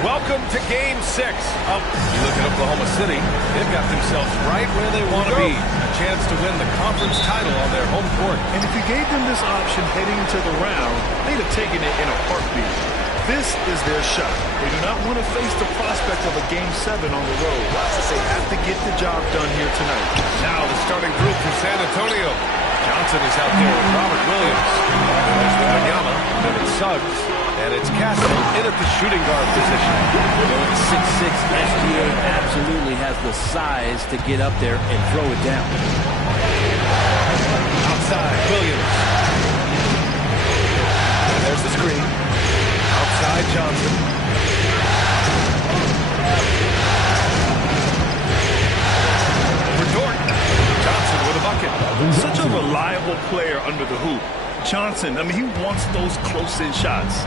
Welcome to Game 6 of, you look at Oklahoma City, they've got themselves right where they want to be. A chance to win the conference title on their home court. And if you gave them this option heading into the round, they'd have taken it in a heartbeat. This is their shot. They do not want to face the prospect of a Game 7 on the road. They have to get the job done here tonight. Now the starting group for San Antonio. Johnson is out there with Robert Williams. There's Wembanyama, then it's Suggs, and it's Castle in at the shooting guard position. Well, 6'6", SGA absolutely has the size to get up there and throw it down. Outside, Williams. And there's the screen. Outside, Johnson. For Dort. Johnson with a bucket. Such a reliable player under the hoop. Johnson, I mean, he wants those close-in shots.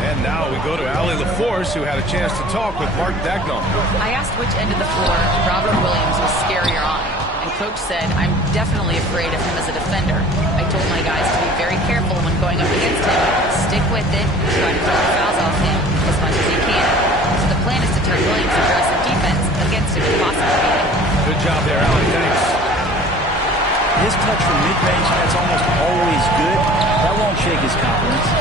And now we go to Allie LaForce, who had a chance to talk with Mark Dagnall. I asked which end of the floor Robert Williams was scarier on, and Coach said, I'm definitely afraid of him as a defender. I told my guys to be very careful when going up against him, stick with it, try to throw the fouls off him as much as he can. So the plan is to turn Williams' aggressive defense against him if possible. Good job there, Allie. Thanks. His touch from mid-range, that's almost always good. That won't shake his confidence.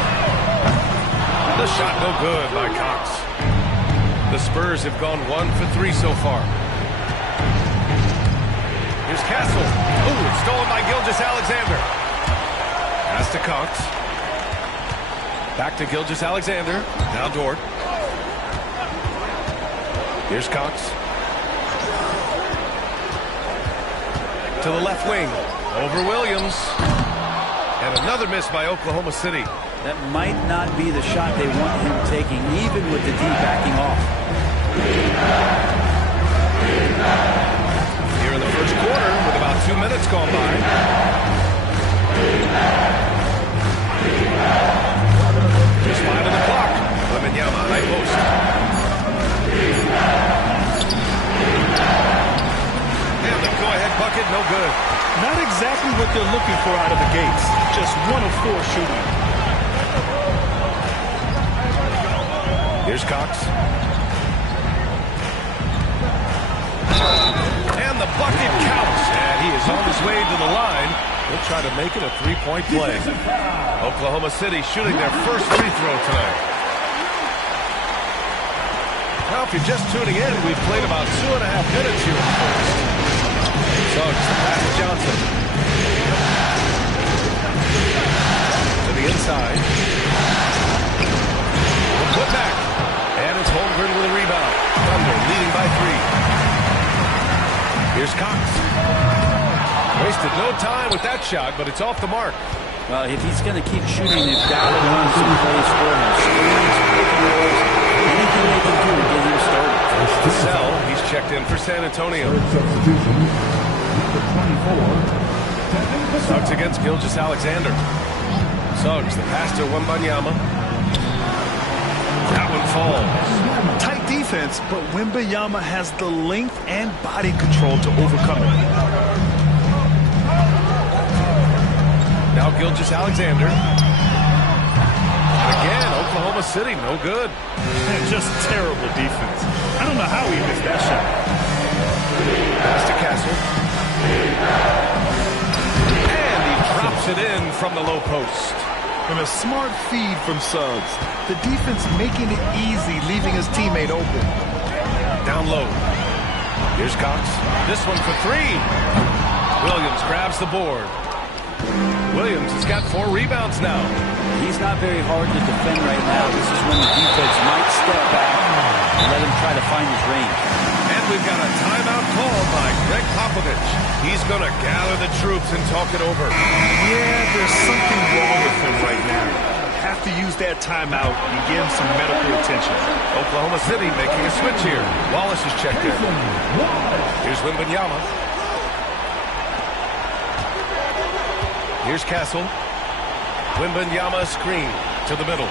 The shot no good by Cox. The Spurs have gone 1 for 3 so far. Here's Castle. Ooh, it's stolen by Gilgeous-Alexander. Pass to Cox. Back to Gilgeous-Alexander. Now Dort. Here's Cox. To the left wing. Over Williams. And another miss by Oklahoma City. That might not be the shot they want him taking, even with the D backing off. Here in the first quarter, with about 2 minutes gone by. Just 5 on the clock. Wembanyama, high post. And the go-ahead bucket, no good. Not exactly what they're looking for out of the gates. Just 1 of 4 shooting. Here's Cox. And the bucket counts. And he is on his way to the line. He'll try to make it a three-point play. Oklahoma City shooting their first free throw tonight. Now, if you're just tuning in, we've played about 2.5 minutes here in the first. Suggs, the pass to Johnson. To the inside. Put back. And it's Holmgren with a rebound. Thunder leading by 3. Here's Cox. Wasted no time with that shot, but it's off the mark. Well, if he's going to keep shooting, they've got to run some plays for him. Screens, pick and rolls, anything they can do to get him started. Cassell, he's checked in for San Antonio. Suggs against Gilgeous-Alexander. Suggs, the pass to Wembanyama. That one falls. Tight defense, but Wembanyama has the length and body control to overcome it. Now Gilgeous-Alexander. Again, Oklahoma City, no good. Just terrible defense. I don't know how he missed that shot. Pass to Castle. And he drops it in from the low post. And a smart feed from Suggs. The defense making it easy, leaving his teammate open. Down low. Here's Cox. This one for 3. Williams grabs the board. Williams has got 4 rebounds now. He's not very hard to defend right now. This is when the defense might step back and let him try to find his range. And we've got a timeout called by Greg Popovich. He's going to gather the troops and talk it over. Yeah, there's something wrong with him right now. Have to use that timeout and give him some medical attention. Oklahoma City making a switch here. Wallace is checked in. Here's Wembanyama. Here's Castle. Wembanyama screen to the middle.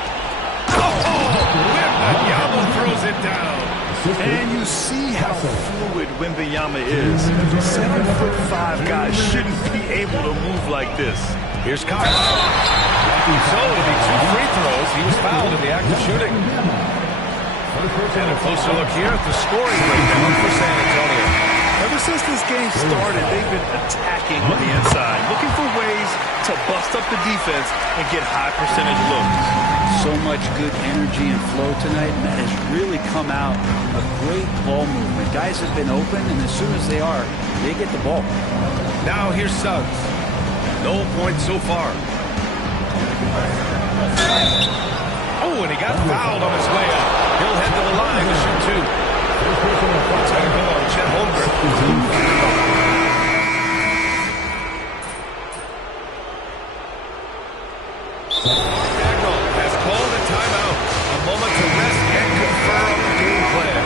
Oh! Wembanyama throws it down. And you see how fluid Wembanyama is. 7'5" guys shouldn't be able to move like this. Here's Kyle. So it'll be 2 free throws. He was fouled in the act of shooting. And a closer look here at the scoring breakdown for San Antonio. Ever since this game started, they've been attacking on the inside, looking for ways to bust up the defense and get high percentage looks. So much good energy and flow tonight, and that has really come out of great ball movement. Guys have been open, and as soon as they are, they get the ball. Now here's Suggs. No points so far. Oh, and he got fouled on his way up. He'll head to the line to shoot 2. It's going to go on Chet Holmgren. Dagnall has called a timeout. A moment to rest and confirm the game plan.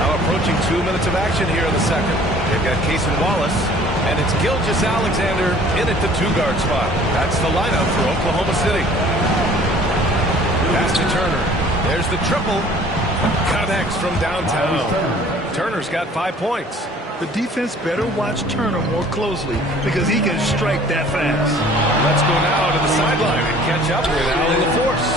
Now approaching 2 minutes of action here in the second. They've got Cason Wallace, and it's Gilgeous-Alexander in at the 2-guard spot. That's the lineup for Oklahoma City. Pass to Turner. There's the triple. Connects from downtown. Turner's got 5 points. The defense better watch Turner more closely because he can strike that fast. Let's go now to the sideline and catch up with Allie LaForce.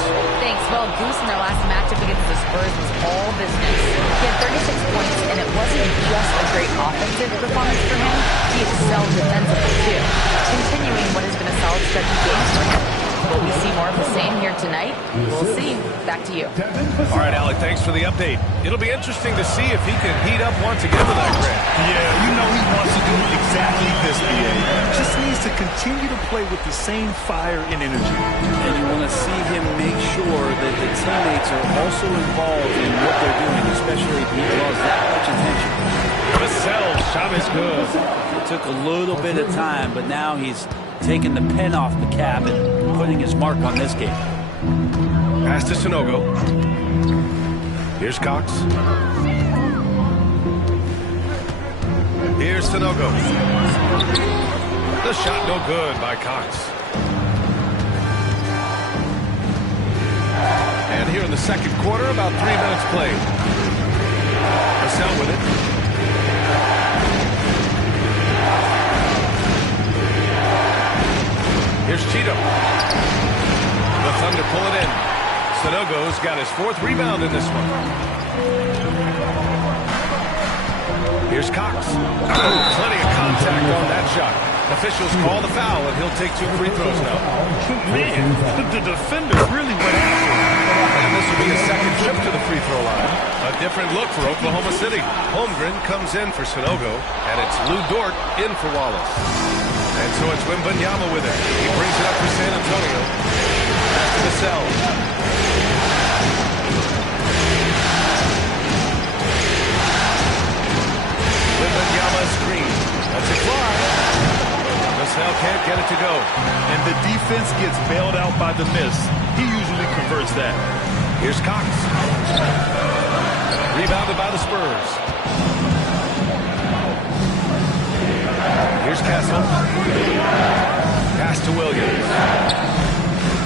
Thanks. Well, Goose in their last matchup against the Spurs was all business. He had 36 points, and it wasn't just a great offensive performance for him. He excelled defensively, too, continuing what has been a solid stretch of games for him. Will we see more of the same here tonight? We'll see. Back to you. All right, Allie, thanks for the update. It'll be interesting to see if he can heat up once again tonight, Grant. Yeah, you know he wants to do exactly this, B.A. Just needs to continue to play with the same fire and energy. And you want to see him make sure that the teammates are also involved in what they're doing, especially if he draws that much attention. Vassell's shot is good. It took a little bit of time, but now he's taking the pen off the cap and putting his mark on this game. Pass to Sanogo. Here's Cox. Here's Sanogo. The shot no good by Cox. And here in the second quarter, about 3 minutes played. Vassell with it. Here's Cheatham. The Thunder pull it in. Sanogo's got his 4th rebound in this one. Here's Cox. Oh, plenty of contact on that shot. Officials call the foul, and he'll take 2 free throws now. Man, the defender really went after him. And this will be a second trip to the free throw line. A different look for Oklahoma City. Holmgren comes in for Sanogo, and it's Lou Dort in for Wallace. And so it's Wembanyama with it. He brings it up for San Antonio. Back to Vassell. Wembanyama screen. Let's it fly. Vassell can't get it to go. And the defense gets bailed out by the miss. He usually converts that. Here's Cox. Rebounded by the Spurs. Here's Castle. Pass to Williams.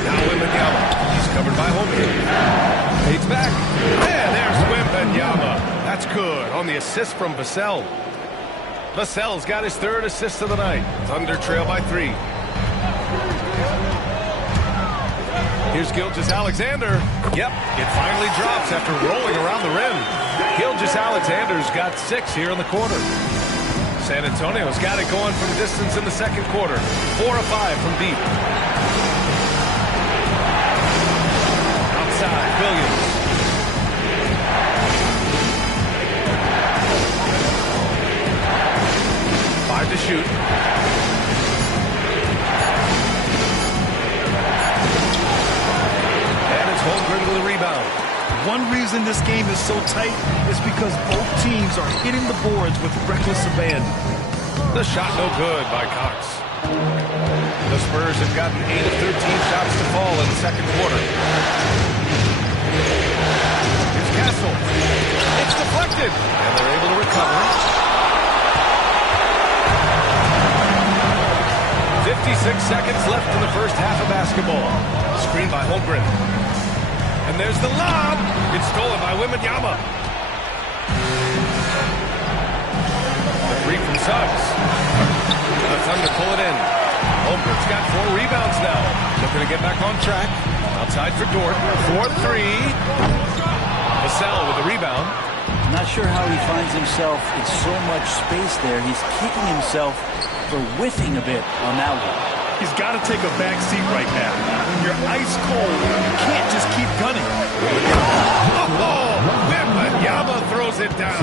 Now Wembanyama. He's covered by Holmgren. Fades back. And there's Wembanyama. That's good on the assist from Vassell. Vassell's got his 3rd assist of the night. Thunder trail by 3. Here's Gilgeous-Alexander. Yep, it finally drops after rolling around the rim. Gilgeous-Alexander's got 6 here in the quarter. San Antonio's got it going from distance in the second quarter. 4 of 5 from deep. Outside, Williams. Five to shoot. And it's Holmgren with a rebound. One reason this game is so tight is because both teams are hitting the boards with reckless abandon. The shot no good by Cox. The Spurs have gotten 8 of 13 shots to fall in the second quarter. Here's Castle. It's deflected, and they're able to recover. 56 seconds left in the first half of basketball. screen by Holmgren. And there's the lob. It's stolen by Wembanyama. The three from Suggs. The Thunder pull it in. Holmgren's got 4 rebounds now. Looking to get back on track. Outside for Dort. 4-3. Vassell with the rebound. Not sure how he finds himself in so much space there. He's kicking himself for whiffing a bit on that one. He's got to take a back seat right now. When you're ice cold, you can't just keep gunning. Oh, Wembanyama throws it down.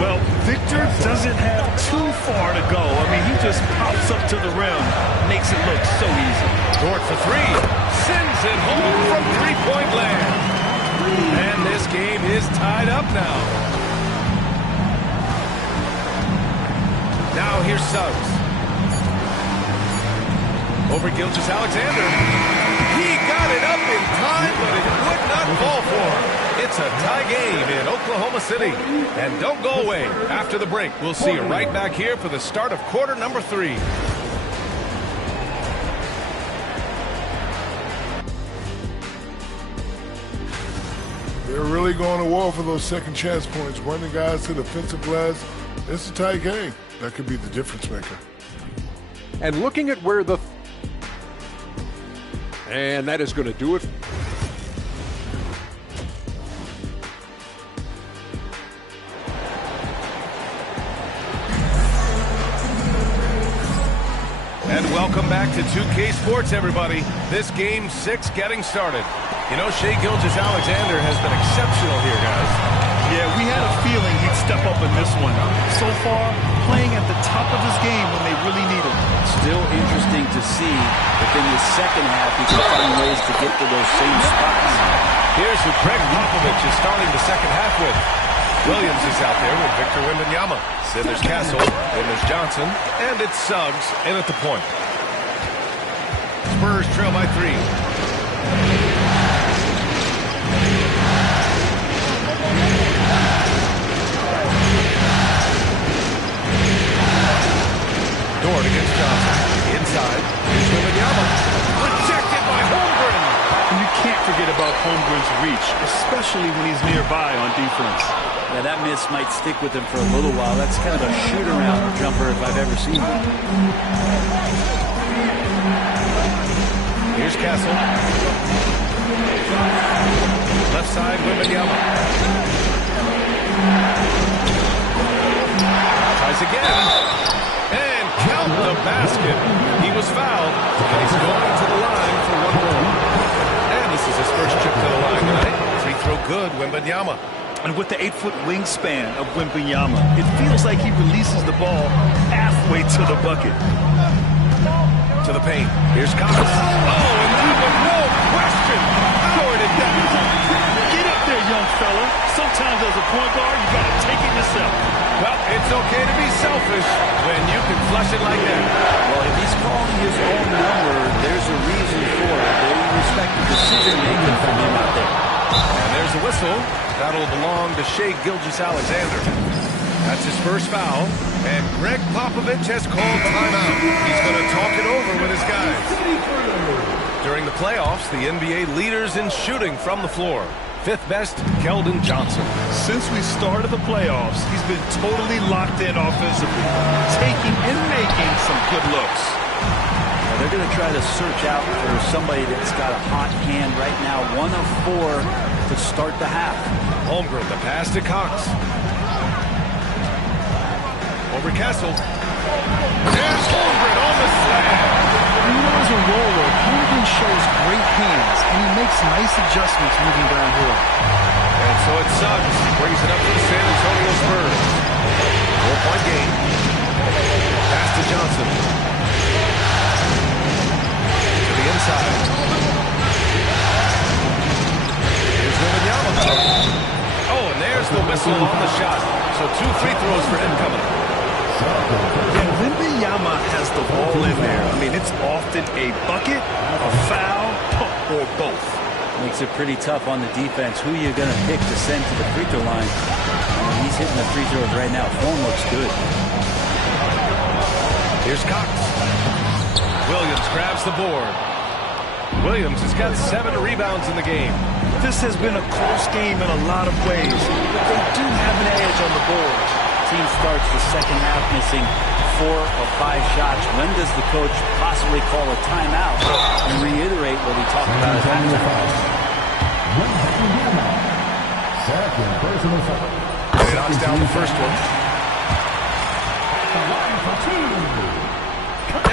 Well, Victor doesn't have too far to go. I mean, he just pops up to the rim, makes it look so easy. Dort for 3. Sends it home from three-point land. And this game is tied up now. Now here's Suggs. Over Gilgeous-Alexander. He got it up in time, but it would not fall for him. It's a tie game in Oklahoma City. And don't go away. After the break, we'll see you right back here for the start of quarter number 3. They're really going to war for those second chance points, running guys to the offensive glass. It's a tight game. That could be the difference maker. And looking at where the... And that is going to do it. And welcome back to 2K Sports, everybody. This game 6 getting started. You know, Shai Gilgeous-Alexander has been exceptional here, guys. Yeah, we had a feeling he'd step up in this one. So far, playing at the top of his game when they really need him. Still interesting to see if in the second half he can find ways to get to those same spots. Here's who Greg Popovich is starting the second half with. Williams is out there with Victor Wembanyama. Then there's Castle, then there's Johnson, and it's Suggs in at the point. Spurs trail by 3. Dort against Johnson. Inside. Here's Wembanyama. Rejected by Holmgren. And you can't forget about Holmgren's reach, especially when he's nearby on defense. Yeah, that miss might stick with him for a little while. That's kind of a shoot-around jumper if I've ever seen one. Here's Castle. Left side, Wembanyama. Tries again. And count the basket. He was fouled, and he's going to the line for one more. And this is his first trip to the line tonight. Free throw good, Wembanyama. And with the 8-foot wingspan of Wembanyama, it feels like he releases the ball halfway to the bucket. To the paint. Here's Cox. Oh, and that one, no question. Powered it down. Get up there, young fella. Sometimes as a point guard, you got to take it yourself. Well, it's okay to be selfish when you can flush it like that. Well, if he's calling his own number, there's a reason for it. They respect the decision-making from him out there. And there's a whistle. That'll belong to Shai Gilgeous-Alexander. That's his first foul. And Greg Popovich has called timeout. He's going to talk it over with his guys. During the playoffs, the NBA leaders in shooting from the floor. 5th best, Keldon Johnson. Since we started the playoffs, he's been totally locked in offensively, taking and making some good looks. They're going to try to search out for somebody that's got a hot hand right now. 1 of 4 to start the half. Holmgren, the pass to Cox. Over Castle. There's Holmgren on the slam. You know, as a roller, Holmgren shows great hands, and he makes nice adjustments moving downhill. And so it's Suggs. Brings it up to the San Antonio Spurs. 4-point game. Pass to Johnson. To the inside. Here's Wembanyama. Oh, and there's the whistle on the shot. So 2 free throws for him coming. And Wembanyama has the ball in there. I mean, it's often a bucket, a foul, or both. Makes it pretty tough on the defense. Who you going to pick to send to the free throw line? He's hitting the free throws right now. Form looks good. Here's Cox. Williams grabs the board. Williams has got 7 rebounds in the game. This has been a close game in a lot of ways, but they do have an edge on the board. Team starts the second half missing 4 of 5 shots. When does the coach possibly call a timeout and reiterate what he talked about at halftime? He knocks down the first one.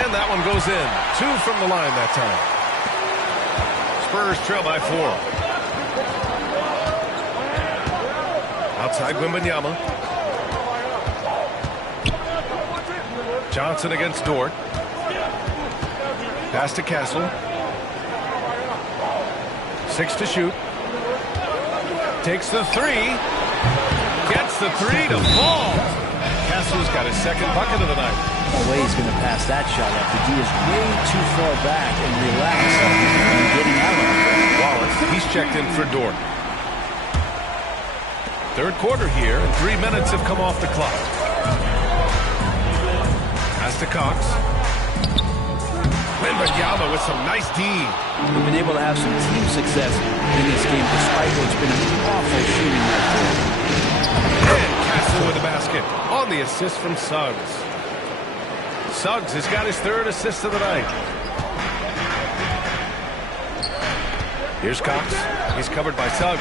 And that one goes in. 2 from the line that time. Spurs trail by 4. Outside Wembanyama. Johnson against Dort. Pass to Castle. 6 to shoot. Takes the 3. Gets the 3 to fall. Castle's got his second bucket of the night. No way he's going to pass that shot up. The D is way too far back and relaxed and getting out of it. Wallace, he's checked in for Dort. Third quarter here, and 3 minutes have come off the clock. Pass to Cox. Wembanyama with some nice D. We've been able to have some team success in this game despite what's been an awful shooting night for him. And Castle with the basket on the assist from Suggs. Suggs has got his 3rd assist of the night. Here's Cox. He's covered by Suggs.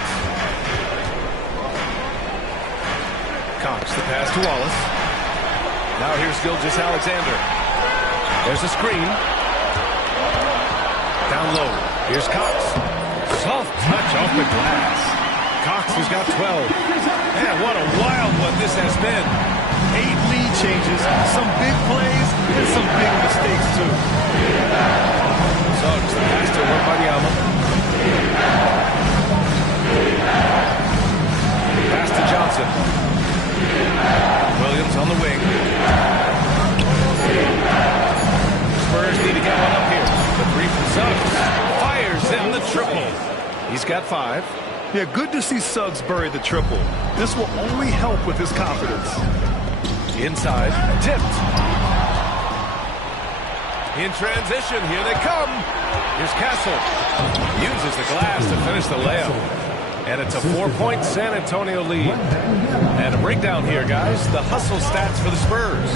Cox, the pass to Wallace. Now here's Gilgeous-Alexander. There's a screen. Down low. Here's Cox. Soft touch off the glass. Cox has got 12. Man, what a wild one this has been. 8 lead changes, some big plays, and some big mistakes, too. Suggs, the pass to Wembanyama. Pass to Johnson. Williams on the wing. Spurs need to get one up here. The 3 from Suggs. Fires in the triple. He's got 5. Yeah, good to see Suggs bury the triple. This will only help with his confidence. Inside, tipped. In transition, here they come. Here's Castle. Uses the glass to finish the layup. And it's a 4-point San Antonio lead. And a breakdown here, guys. The hustle stats for the Spurs.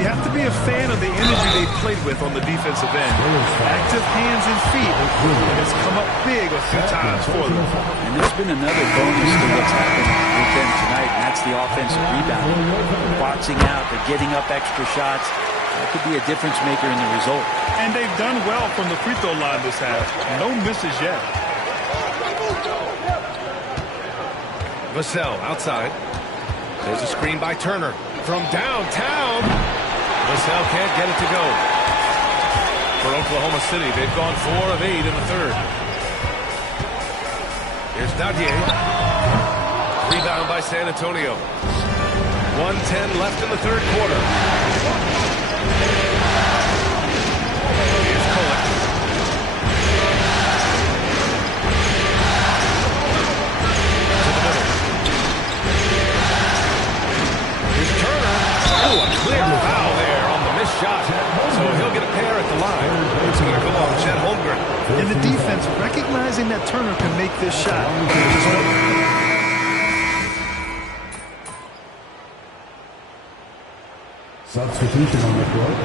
You have to be a fan of the energy they played with on the defensive end. Active hands and feet. And it's come up big a few times for them. And there's been another bonus to what's happened with them tonight, and that's the offensive rebound. They're boxing out, they're getting up extra shots. That could be a difference maker in the result. And they've done well from the free throw line this half. No misses yet. Vassell outside. There's a screen by Turner from downtown. Vassell can't get it to go. For Oklahoma City, they've gone 4 of 8 in the 3rd. Here's Dadier. Rebound by San Antonio. 1:10 left in the 3rd quarter. Here's Kolek. Oh, a clear foul there on the missed shot. So he'll get a pair at the line. It's going to go on Chet Holmgren. And the defense recognizing that Turner can make this shot. Substitution on the court.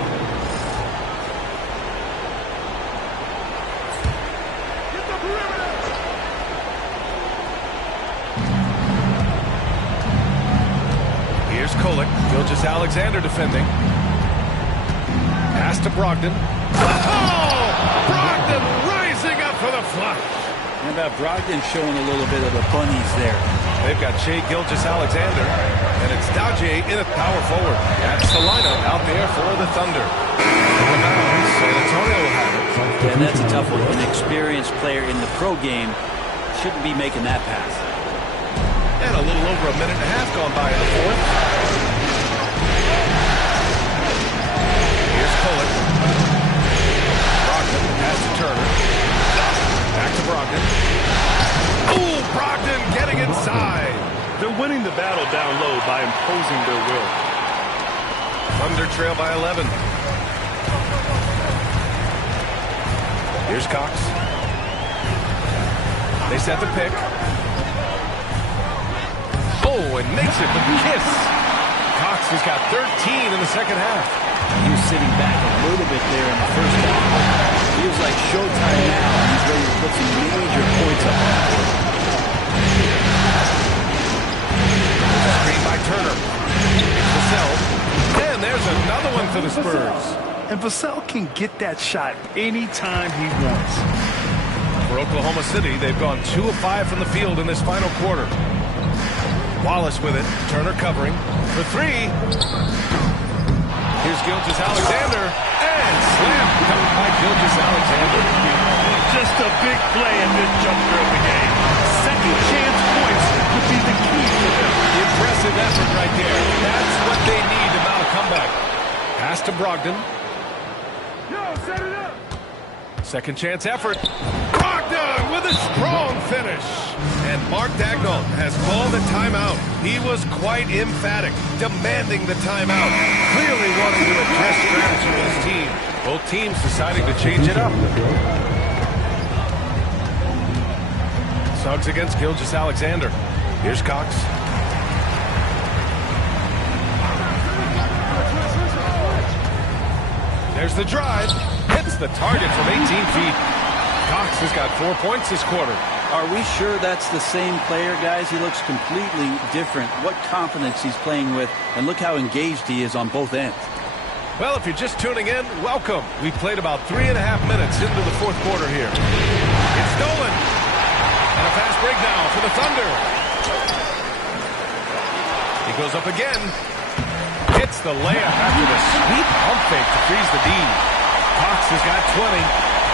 Here's Kolek. Gilgeous-Alexander defending. Pass to Brogdon. Oh! Brogdon rising up for the flush. And Brogdon showing a little bit of the bunnies there. They've got Shai Gilgeous-Alexander, and it's Dadier in at power forward. That's the lineup out there for the Thunder. San Antonio will have it. And that's a tough one. An experienced player in the pro game shouldn't be making that pass. And a little over a minute and a half gone by in the 4th. Here's Kolek. Brogdon, pass to Turner. Back to Brogdon. Oh, Brogdon getting inside. They're winning the battle down low by imposing their will. Thunder trail by 11. Here's Cox. They set the pick. Oh, and makes it with a kiss. Cox has got 13 in the second half. He was sitting back a little bit there in the first half. Feels like showtime now, and he's ready to put some major points up on the board. Screen by Turner. Vassell. And there's another one for the Spurs. And Vassell can get that shot anytime he wants. For Oklahoma City, they've gone 2 of 5 from the field in this final quarter. Wallace with it. Turner covering for 3. Here's Gilgeous-Alexander. And slam covered by Gilgeous-Alexander. Just a big play in this juncture of the game. Second chance points could be the key for them. Impressive effort right there. That's what they need to mount a comeback. Pass to Brogdon. Set it up. Second chance effort. Brogdon with a strong finish. And Mark Daigneault has called a timeout. He was quite emphatic, demanding the timeout. Clearly wanting to address strategy with his team. Both teams deciding to change it up. Suggs against Gilgeous-Alexander. Here's Cox. There's the drive. Hits the target from 18 feet. Cox has got 4 points this quarter. Are we sure that's the same player, guys? He looks completely different. What confidence he's playing with, and look how engaged he is on both ends. Well, if you're just tuning in, welcome. We've played about 3.5 minutes into the fourth quarter here. It's stolen. And a fast break now for the Thunder. He goes up again. Hits the layup after the sweep pump fake to freeze the D. Cox has got 20.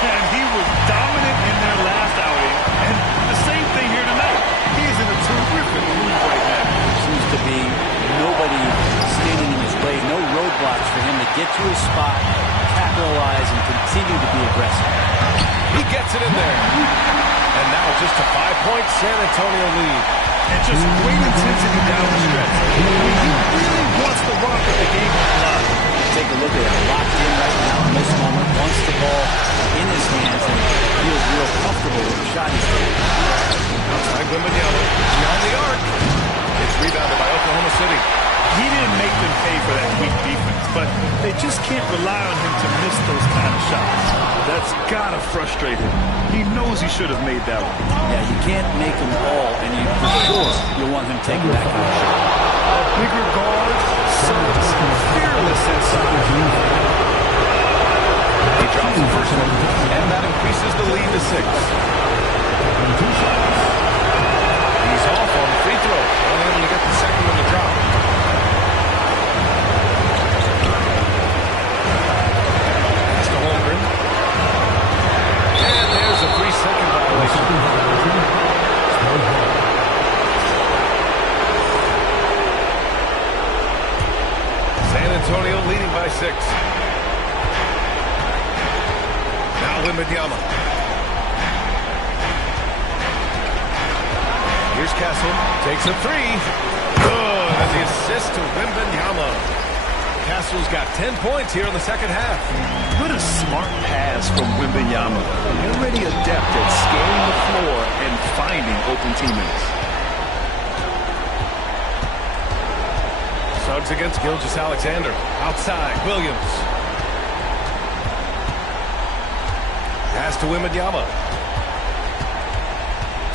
And he was dominant in their last outing. And the same thing here tonight. He's in a terrific mood right now. Seems to be nobody standing in his way. No roadblocks for him to get to his spot, capitalize, and continue to be aggressive. He gets it in there. And now just a 5-point San Antonio lead. And just great intensity down the stretch. He really wants to rock with the game on the line. Take a look at it. Locked in right now in this moment. Wants the ball in his hands and feels real comfortable with the shot he's taking. Outside Wembanyama. Beyond the arc. It's rebounded by Oklahoma City. He didn't make them pay for that weak defense, but they just can't rely on him to miss those kind of shots. That's gotta frustrate him. He knows he should have made that one. Yeah, you can't make them all, and you for sure you'll want him taking that kind of shot. A bigger guard, Suggs, fearless inside. He drops the first one, and that increases the lead to 6. He's off on the free throw. Unable to get the second on the drop. That's to Holmgren. And there's a 3-second violation. San Antonio leading by 6. Now Wembanyama. Here's Castle. Takes a 3. Good. And the assist to Wembanyama. Castle's got 10 points here in the second half. What a smart pass from Wembanyama. Already adept at scanning the floor and finding open teammates. Suggs against Gilgeous-Alexander. Outside, Williams. Pass to Wembanyama.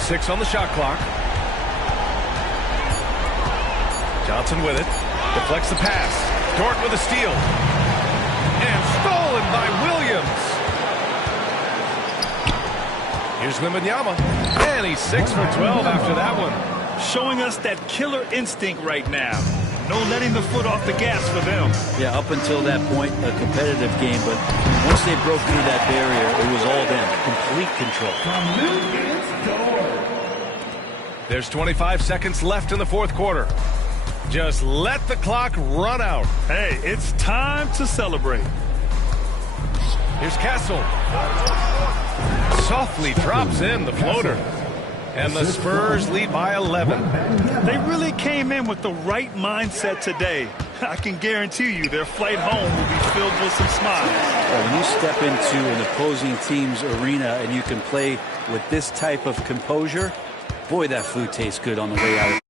6 on the shot clock. Johnson with it. Deflects the pass. Dort with a steal. And stolen by Williams. Here's Wembanyama. And he's 6 for 12 after that one. Showing us that killer instinct right now. No letting the foot off the gas for them. Yeah, up until that point, a competitive game, but once they broke through that barrier, it was all them. Complete control. There's 25 seconds left in the fourth quarter. Just let the clock run out. Hey, it's time to celebrate. Here's Castle. Softly drops in the floater. And the Spurs lead by 11. They really came in with the right mindset today. I can guarantee you their flight home will be filled with some smiles. When you step into an opposing team's arena and you can play with this type of composure, boy, that food tastes good on the way out.